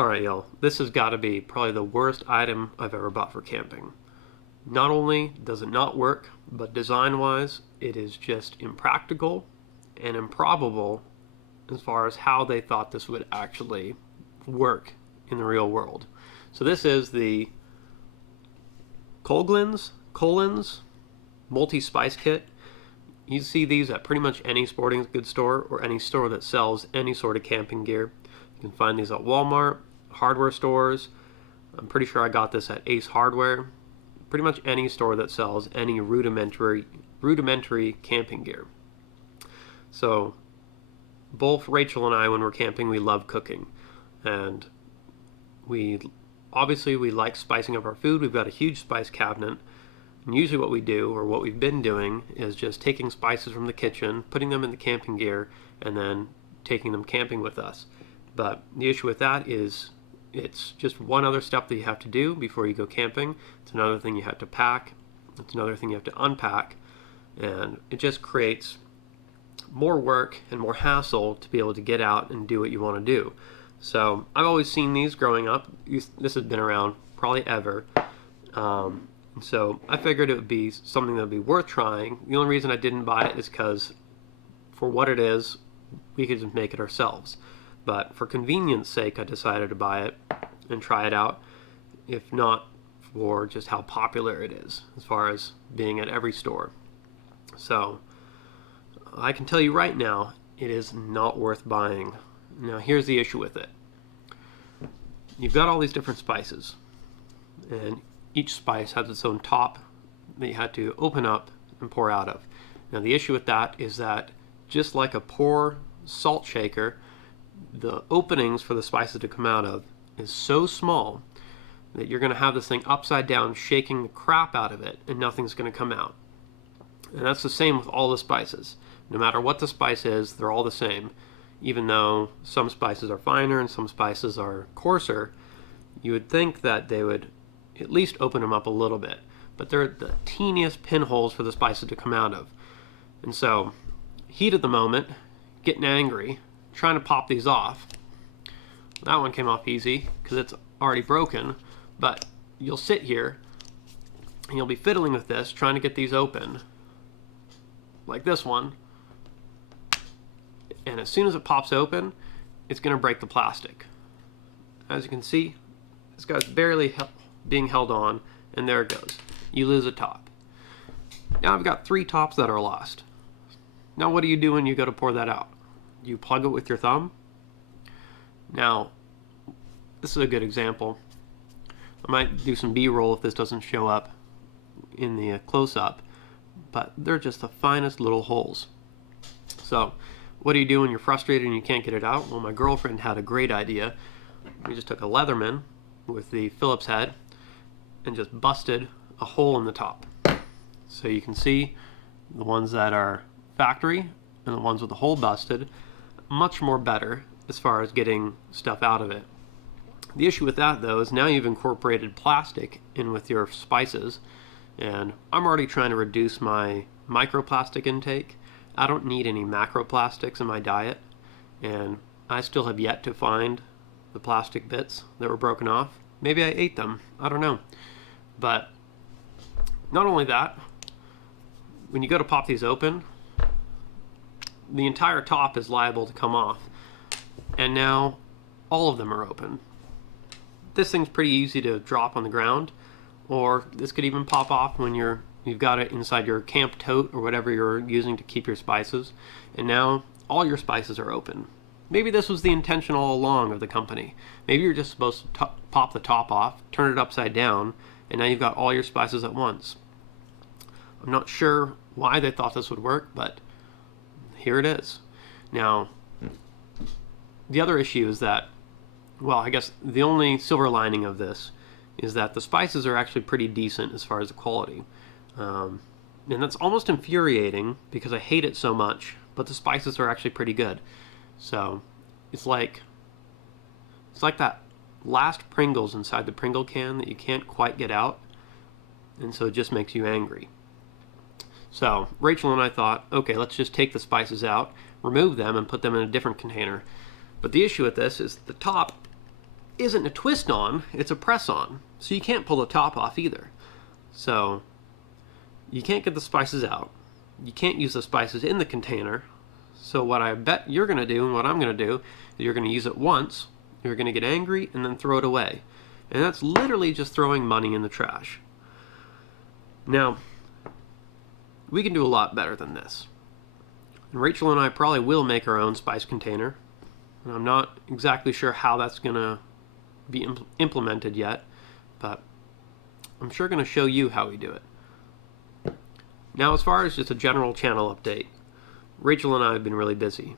Alright, y'all, this has got to be probably the worst item I've ever bought for camping. Not only does it not work, but design-wise, it is just impractical and improbable as far as how they thought this would actually work in the real world. So this is the Colins multi-spice kit. You see these at pretty much any sporting goods store or any store that sells any sort of camping gear. You can find these at Walmart, hardware stores. I'm pretty sure I got this at Ace Hardware. Pretty much any store that sells any rudimentary camping gear. So both Rachel and I, when we're camping, we love cooking, and we like spicing up our food. We've got a huge spice cabinet, and usually what we do, or what we've been doing, is just taking spices from the kitchen, putting them in the camping gear, and then taking them camping with us. But the issue with that is it's just one other step that you have to do before you go camping. It's another thing you have to pack. It's another thing you have to unpack. And it just creates more work and more hassle to be able to get out and do what you want to do. So I've always seen these growing up. This has been around probably ever. So I figured it would be something that would be worth trying. The only reason I didn't buy it is because for what it is, we could just make it ourselves. But for convenience sake, I decided to buy it and try it out, if not for just how popular it is as far as being at every store. So I can tell you right now, it is not worth buying. Now here's the issue with it. You've got all these different spices, and each spice has its own top that you had to open up and pour out of. Now the issue with that is that just like a pour salt shaker, the openings for the spices to come out of is so small that you're going to have this thing upside down shaking the crap out of it and nothing's going to come out. And that's the same with all the spices. No matter what the spice is, they're all the same. Even though some spices are finer and some spices are coarser, you would think that they would at least open them up a little bit. But they're the teeniest pinholes for the spices to come out of. And so, heat of the moment, getting angry, trying to pop these off. That one came off easy because it's already broken, but you'll sit here and you'll be fiddling with this, trying to get these open, like this one, and as soon as it pops open, it's going to break the plastic. As you can see, this guy's barely being held on, and there it goes. You lose a top. Now I've got 3 tops that are lost. Now what do you do when you go to pour that out? You plug it with your thumb. Now, this is a good example. I might do some B-roll if this doesn't show up in the close-up, but they're just the finest little holes. So, what do you do when you're frustrated and you can't get it out? Well, my girlfriend had a great idea. We just took a Leatherman with the Phillips head and just busted a hole in the top. So you can see the ones that are factory and the ones with the hole busted, much more better as far as getting stuff out of it. The issue with that, though, is now you've incorporated plastic in with your spices, and I'm already trying to reduce my microplastic intake. I don't need any macroplastics in my diet, and I still have yet to find the plastic bits that were broken off. Maybe I ate them, I don't know. But not only that, when you go to pop these open, the entire top is liable to come off, and now all of them are open. This thing's pretty easy to drop on the ground, or this could even pop off when you've got it inside your camp tote or whatever you're using to keep your spices, and now all your spices are open. Maybe this was the intention all along of the company. Maybe you're just supposed to pop the top off, turn it upside down, and now you've got all your spices at once. I'm not sure why they thought this would work, but here it is. Now, the other issue is that, well, I guess the only silver lining of this is that the spices are actually pretty decent as far as the quality. And that's almost infuriating because I hate it so much, but the spices are actually pretty good. So it's like that last Pringles inside the Pringle can that you can't quite get out, and so it just makes you angry. So Rachel and I thought, okay, let's just take the spices out, remove them, and put them in a different container. But the issue with this is the top isn't a twist on, it's a press on. So you can't pull the top off either. So you can't get the spices out. You can't use the spices in the container. So what I bet you're going to do and what I'm going to do is you're going to use it once, you're going to get angry, and then throw it away. And that's literally just throwing money in the trash. Now, we can do a lot better than this. And Rachel and I probably will make our own spice container. And I'm not exactly sure how that's going to be implemented yet, but I'm sure going to show you how we do it. Now, as far as just a general channel update, Rachel and I have been really busy.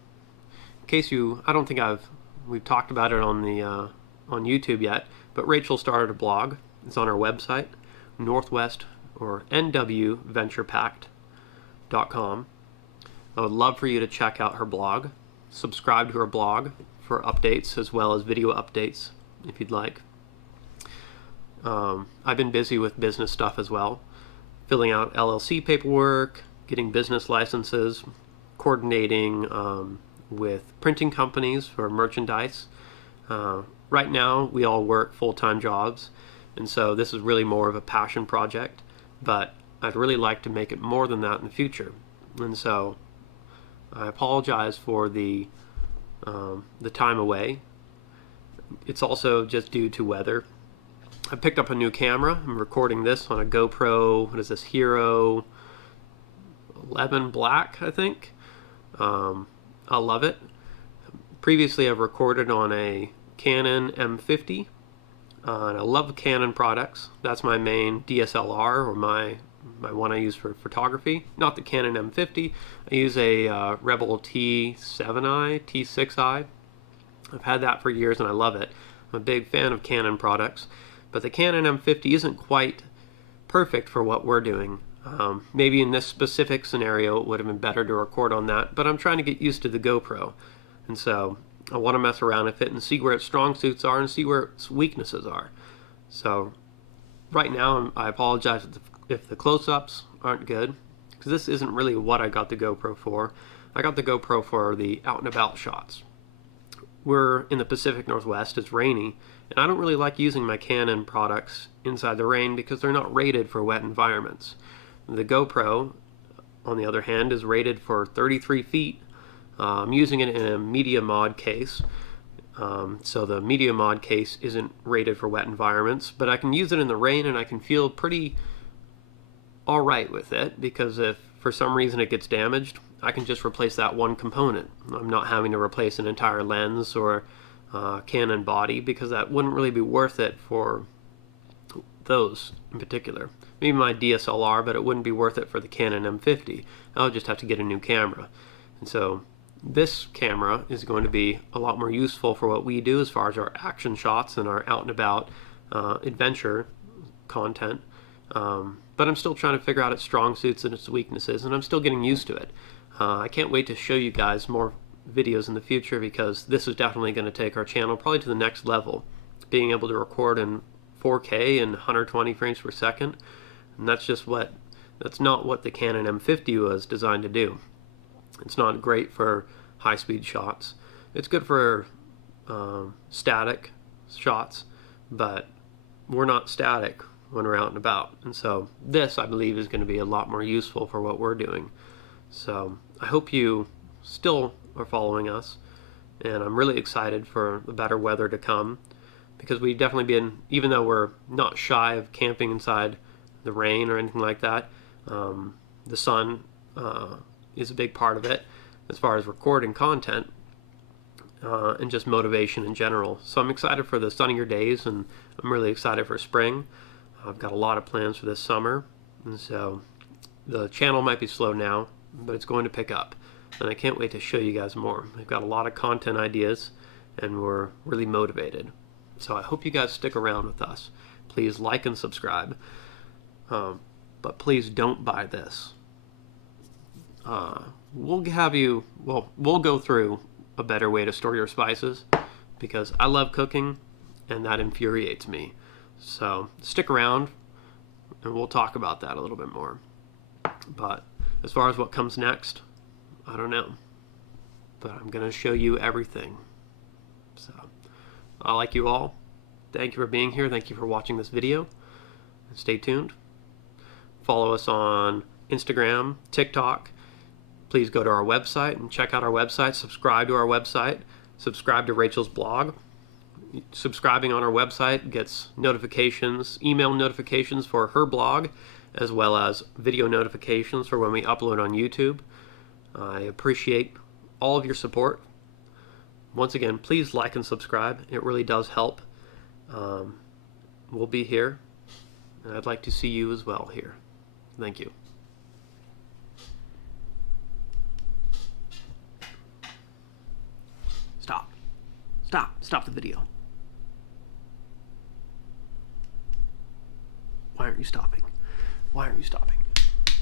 In case I don't think we've talked about it on YouTube yet, but Rachel started a blog. It's on our website, Northwest or nwventurepact.com. I would love for you to check out her blog. Subscribe to her blog for updates as well as video updates if you'd like. I've been busy with business stuff as well, filling out LLC paperwork, getting business licenses, coordinating with printing companies for merchandise. Right now, we all work full-time jobs, and so this is really more of a passion project, but I'd really like to make it more than that in the future. And so I apologize for the time away. It's also just due to weather. I picked up a new camera. I'm recording this on a GoPro, what is this, Hero 11 Black, I think. I love it. Previously, I've recorded on a Canon M50, and I love Canon products. That's my main DSLR, or my one I use for photography. Not the Canon M50. I use a Rebel T7i, T6i. I've had that for years and I love it. I'm a big fan of Canon products, but the Canon M50 isn't quite perfect for what we're doing. Maybe in this specific scenario it would have been better to record on that, but I'm trying to get used to the GoPro, and so I want to mess around with it and see where its strong suits are and see where its weaknesses are. So right now I apologize if the close-ups aren't good, because this isn't really what I got the GoPro for. I got the GoPro for the out and about shots. We're in the Pacific Northwest, it's rainy, and I don't really like using my Canon products inside the rain because they're not rated for wet environments. The GoPro, on the other hand, is rated for 33 feet. I'm using it in a Media Mod case, so the Media Mod case isn't rated for wet environments, but I can use it in the rain and I can feel pretty alright with it, because if for some reason it gets damaged, I can just replace that one component. I'm not having to replace an entire lens or Canon body, because that wouldn't really be worth it for those in particular. Maybe my DSLR, but it wouldn't be worth it for the Canon M50. I'll just have to get a new camera. And so this camera is going to be a lot more useful for what we do as far as our action shots and our out and about adventure content. But I'm still trying to figure out its strong suits and its weaknesses, and I'm still getting used to it. I can't wait to show you guys more videos in the future, because this is definitely going to take our channel probably to the next level. Being able to record in 4K and 120 frames per second, and that's not what the Canon M50 was designed to do. It's not great for high-speed shots. It's good for static shots, but we're not static when we're out and about. And so this, I believe, is going to be a lot more useful for what we're doing. So I hope you still are following us, and I'm really excited for the better weather to come, because we've definitely been, even though we're not shy of camping inside the rain or anything like that, the sun is a big part of it as far as recording content and just motivation in general. So I'm excited for the sunnier days, and I'm really excited for spring. I've got a lot of plans for this summer, and so the channel might be slow now, but it's going to pick up, and I can't wait to show you guys more. We've got a lot of content ideas, and we're really motivated. So I hope you guys stick around with us. Please like and subscribe, but please don't buy this. We'll go through a better way to store your spices, because I love cooking, and that infuriates me. So stick around, and we'll talk about that a little bit more. But as far as what comes next, I don't know. But I'm going to show you everything. So I like you all, Thank you for being here. Thank you for watching this video. Stay tuned. Follow us on Instagram, TikTok. Please go to our website and check out our website. Subscribe to our website. Subscribe to Rachel's blog. Subscribing on our website gets notifications, email notifications for her blog, as well as video notifications for when we upload on YouTube. I appreciate all of your support. Once again, please like and subscribe. It really does help. We'll be here, and I'd like to see you as well here. Thank you. Stop. Stop the video. Why aren't you stopping? Why aren't you stopping?